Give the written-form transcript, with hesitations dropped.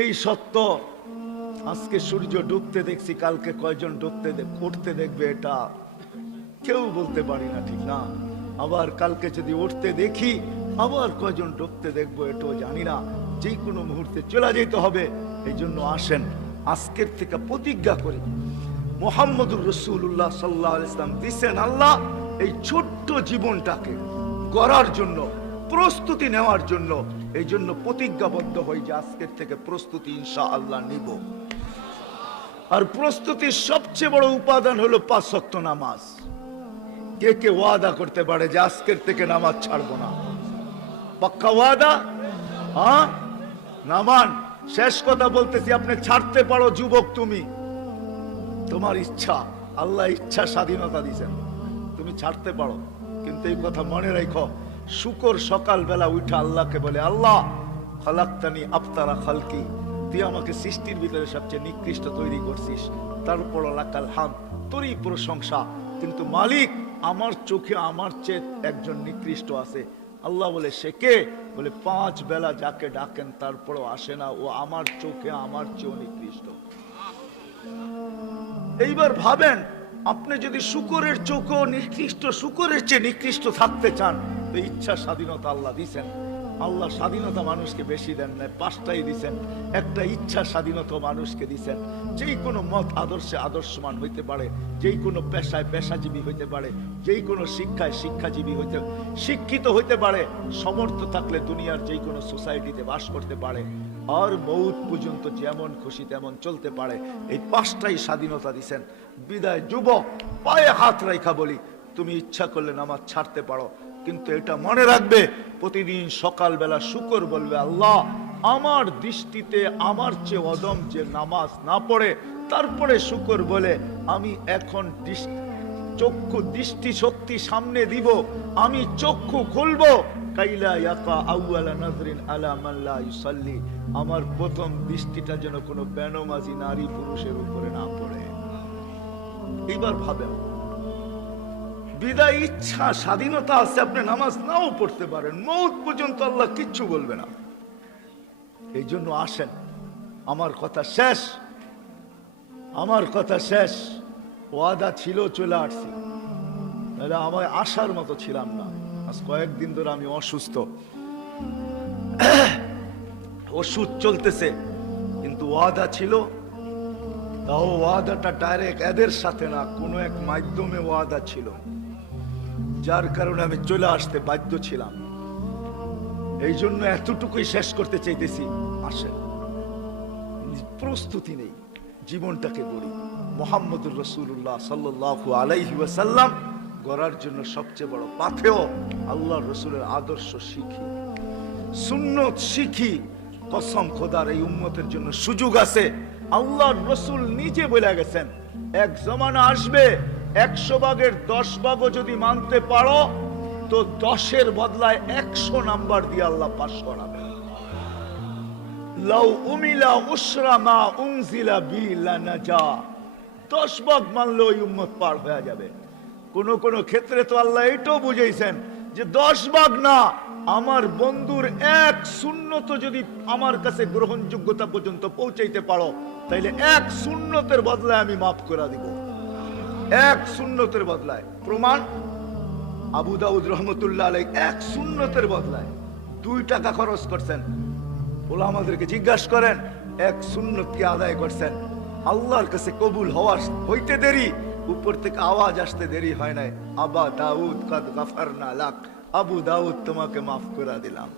এই সত্য। আজকে সূর্য ডুবতে দেখছি, কালকে কয়জন উঠতে দেখবে এটা কেউ বলতে পারি না, ঠিক না? আবার কালকে যদি উঠতে দেখি, আবার কয়জন ডুবতে দেখবো এটাও জানি না। যে কোনো মুহূর্তে চলে যেতে হবে। এই জন্য আসেন আজকের থেকে প্রতিজ্ঞা করি, মুহাম্মদুর রাসূলুল্লাহ সাল্লাল্লাহু আলাইহি ওয়াসাল্লাম দিছেন আল্লাহ এই ছোট্ট জীবনটাকে গড়ার জন্য, প্রস্তুতি নেওয়ার জন্য। এই জন্য প্রতিজ্ঞাবদ্ধ হই যে আজকের থেকে প্রস্তুতি ইনশাআল্লাহ নিব। আর প্রস্তুতির সবচেয়ে বড় উপাদান হলো 5 ওয়াক্ত নামাজ। কে কে ওয়াদা করতে পারে যে আজকের থেকে নামাজ ছাড়বো না? পাক্কা ওয়াদা? হ্যাঁ, নামান। শেষ কথা বলতেছি, আপনি ছাড়তে পারো যুবক, তুমি, তোমার ইচ্ছা, আল্লাহ ইচ্ছা স্বাধীনতা দিয়েছেন, তুমি ছাড়তে পারো। কিন্তু এই কথা মনে রাখো, শুকর সকালবেলা উঠে আল্লাহকে বলে, আল্লাহ খালাকতানি আফতারা খালকি, তুই আমাকে সৃষ্টির ভিতরে সবচেয়ে নিকৃষ্ট তৈরি করছিস, তারপর লাকাল হামদ, তোরই প্রশংসা। কিন্তু মালিক, আমার চোখে আমার চেয়ে একজন নিকৃষ্ট আছে। আল্লাহ বলে, সে কে? বলে 5 বেলা যাকে ডাকেন তারপরও আসে না, ও আমার চোখে আমার চেয়েও নিকৃষ্ট। এইবার ভাবেন, আপনি যদি শুকরের চোখেও নিকৃষ্ট, শুকরের চেয়ে নিকৃষ্ট থাকতে চান, তো ইচ্ছা স্বাধীনতা আল্লাহ দিছেন। আল্লাহ স্বাধীনতা মানুষকে বেশি দেন নাই, 5টাই দিছেন। একটা ইচ্ছা স্বাধীনতা মানুষকে দিছেন। যেই কোনো মত আদর্শে আদর্শমান হইতে পারে, যেই কোনো পেশায় পেশাজীবী হইতে পারে, যেই কোনো শিক্ষায় শিক্ষাজীবী শিক্ষিত হইতে পারে, সমর্থ থাকলে দুনিয়ার যেই কোনো সোসাইটিতে বাস করতে পারে, আর মৌত পর্যন্ত যেমন খুশি তেমন চলতে পারে। এই 5টাই স্বাধীনতা দিছেন। বিদায় যুবক, পায়ে হাত রাখা বলি, তুমি ইচ্ছা করলে নামাজ ছাড়তে পারো, কিন্তু এটা মনে রাখবে, প্রতিদিন সকালবেলা শুকর বলবে, আল্লাহ আমার দৃষ্টিতে আমার চেয়ে অদম যে নামাজ না পড়ে, তারপরে শুকর বলে, আমি এখন চক্ষু দৃষ্টি শক্তি সামনে দিব, আমি চক্ষু খুলবো, কাইলা ইয়াকা আউয়ালা নাজরিন আলা মান লা ইউসাল্লি, আমার প্রথম দৃষ্টিটা যেন কোনো বেনমাজি নারী পুরুষের উপরে না পড়ে। এইবার ভাবেন, বিদায় ইচ্ছা স্বাধীনতা আছে, আপনি নামাজ নাও পড়তে পারেন, মৌত পর্যন্ত আল্লাহ কিচ্ছু বলবে না। এই জন্য আসেন, আমার কথা শেষ, আমার কথা শেষ। ওয়াদা ছিল, চলে আসছি, তাহলে আমার আসার মতো ছিলাম না। আজ কয়েকদিন ধরে আমি অসুস্থ, ওষুধ চলতেছে, কিন্তু ওয়াদা ছিল। তাও ওয়াদাটা ডাইরেক্ট এদের সাথে না, কোনো এক মাধ্যমে ওয়াদা ছিল, যার কারণে আমি চলে আসতে বাধ্য ছিলাম। এই জন্য এতটুকুই শেষ করতে চাইতেছি, আসেন প্রস্তুতি নেই, জীবনটাকে গড়ি মুহাম্মদুর রাসূলুল্লাহ সাল্লাল্লাহু আলাইহি ওয়াসাল্লাম গড়ার জন্য। সবচেয়ে বড় পাথেয় আল্লাহর রাসূলের আদর্শ শিখি, সুন্নত শিখি। কসম খোদার, এই উম্মতের জন্য সুযোগ আছে। আল্লাহর রাসূল নিজে বলে গেছেন, এক জমানা আসবে 100 ভাগের 10 ভাগও যদি মানতে পারো, তো 10-এর বদলায় 100 নাম্বার দিয়ে আল্লাহ পাস করাবে। লাউ উমিলা উশরা মা উনজিলা বি লানাজা, 10 ভাগ মানলে ওই উম্মত পার হয়ে যাবে। কোন কোন ক্ষেত্রে তো আল্লাহ এটাও বুঝাইছেন যে 10 ভাগ না, আমার বন্ধুর এক সুন্নত যদি আমার কাছে গ্রহণযোগ্যতা পর্যন্ত পৌঁছাইতে পারো, তাইলে এক সুন্নতের বদলায় আমি মাফ করে দিব। এক সুন্নতের বদলায়। প্রমাণ, আবু দাউদ রহমতুল্লাহ আলাইহি এক সুন্নতের বদলায় 2 টাকা খরচ করছেন। ওলামাদেরকে জিজ্ঞাসা করেন, এক সুন্নতকে আদায় করছেন, আল্লাহর কাছে কবুল হইতে দেরি, উপর থেকে আওয়াজ আসতে দেরি হয় নাই, আবা দাউদ কাদ গাফারনা লাক, আবু দাউদ তোমাকে মাফ করে দিলাম।